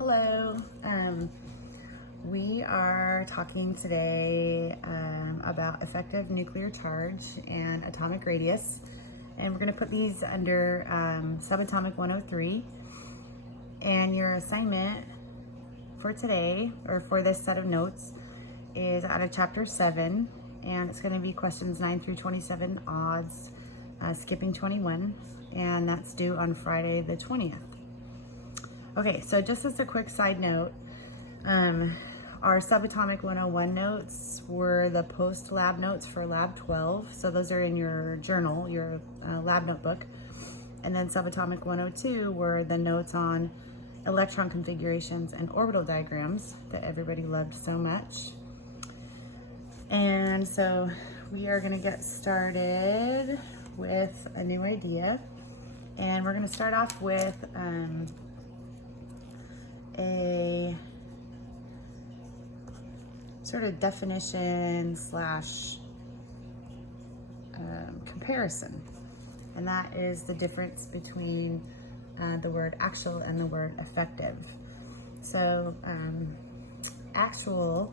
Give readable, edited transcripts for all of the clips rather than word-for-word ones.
Hello. We are talking today about effective nuclear charge and atomic radius, and we're going to put these under SubAtomic 103. And your assignment for today, or for this set of notes, is out of chapter 7, and it's going to be questions 9 through 27 odds, skipping 21, and that's due on Friday the 20th. Okay, so just as a quick side note, our SubAtomic 101 notes were the post-lab notes for lab 12. So those are in your journal, your lab notebook. And then SubAtomic 102 were the notes on electron configurations and orbital diagrams that everybody loved so much. And so we are gonna get started with a new idea. And we're gonna start off with a sort of definition slash comparison, and that is the difference between the word actual and the word effective. So actual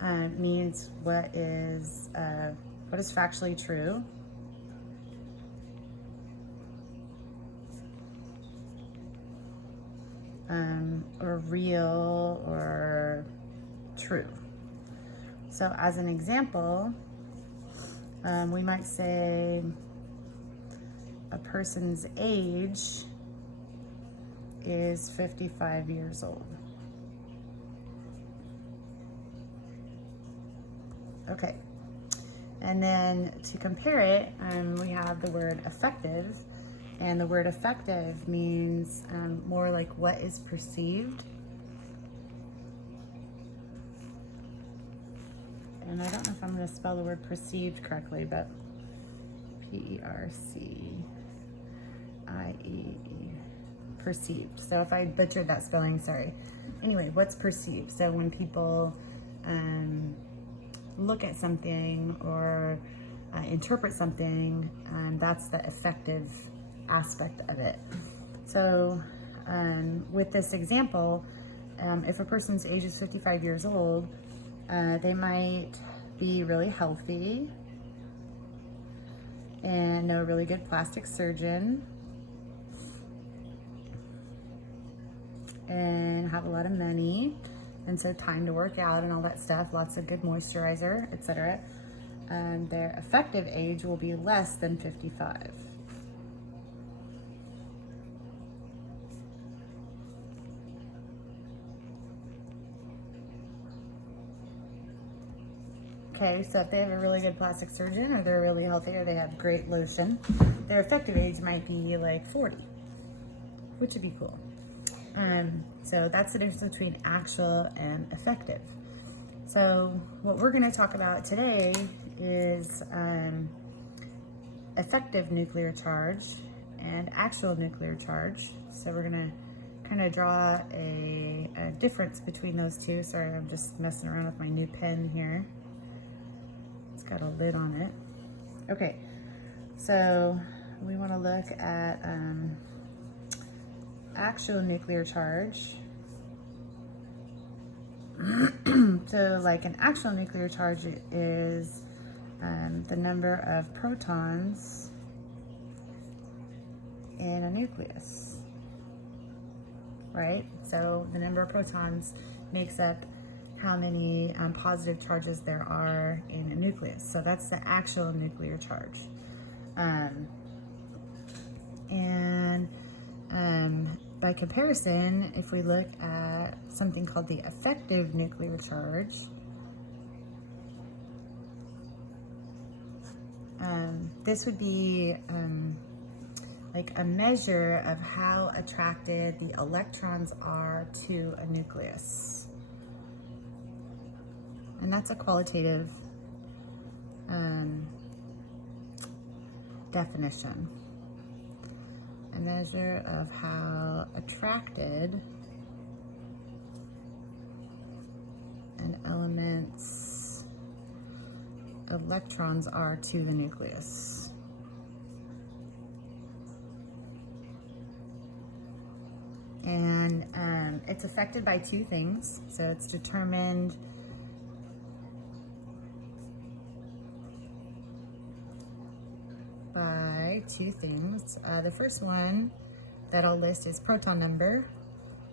means what is factually true. Or real or true. So as an example, we might say a person's age is 55 years old. Okay, and then to compare it, we have the word effective. And the word effective means more like what is perceived. And I don't know if I'm going to spell the word perceived correctly, but P-E-R-C-I-E-E, perceived. So if I butchered that spelling, sorry. Anyway, what's perceived? So when people look at something or interpret something, that's the effective aspect of it. So with this example, if a person's age is 55 years old, they might be really healthy and know a really good plastic surgeon and have a lot of money, and so time to work out and all that stuff, lots of good moisturizer, etc. Their effective age will be less than 55. Okay, so if they have a really good plastic surgeon, or they're really healthy, or they have great lotion, their effective age might be like 40, which would be cool. So that's the difference between actual and effective. So what we're going to talk about today is effective nuclear charge and actual nuclear charge. So we're going to kind of draw a difference between those two. Sorry, I'm just messing around with my new pen here. It's got a lid on it. Okay, so we want to look at actual nuclear charge. So like an actual nuclear charge is the number of protons in a nucleus, right? So the number of protons makes up how many positive charges there are in a nucleus. So that's the actual nuclear charge. By comparison, if we look at something called the effective nuclear charge, this would be like a measure of how attracted the electrons are to a nucleus. And that's a qualitative definition. A measure of how attracted an element's electrons are to the nucleus. And It's affected by two things. So it's determined by two things. The first one that I'll list is proton number.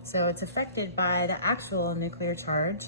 So it's affected by the actual nuclear charge,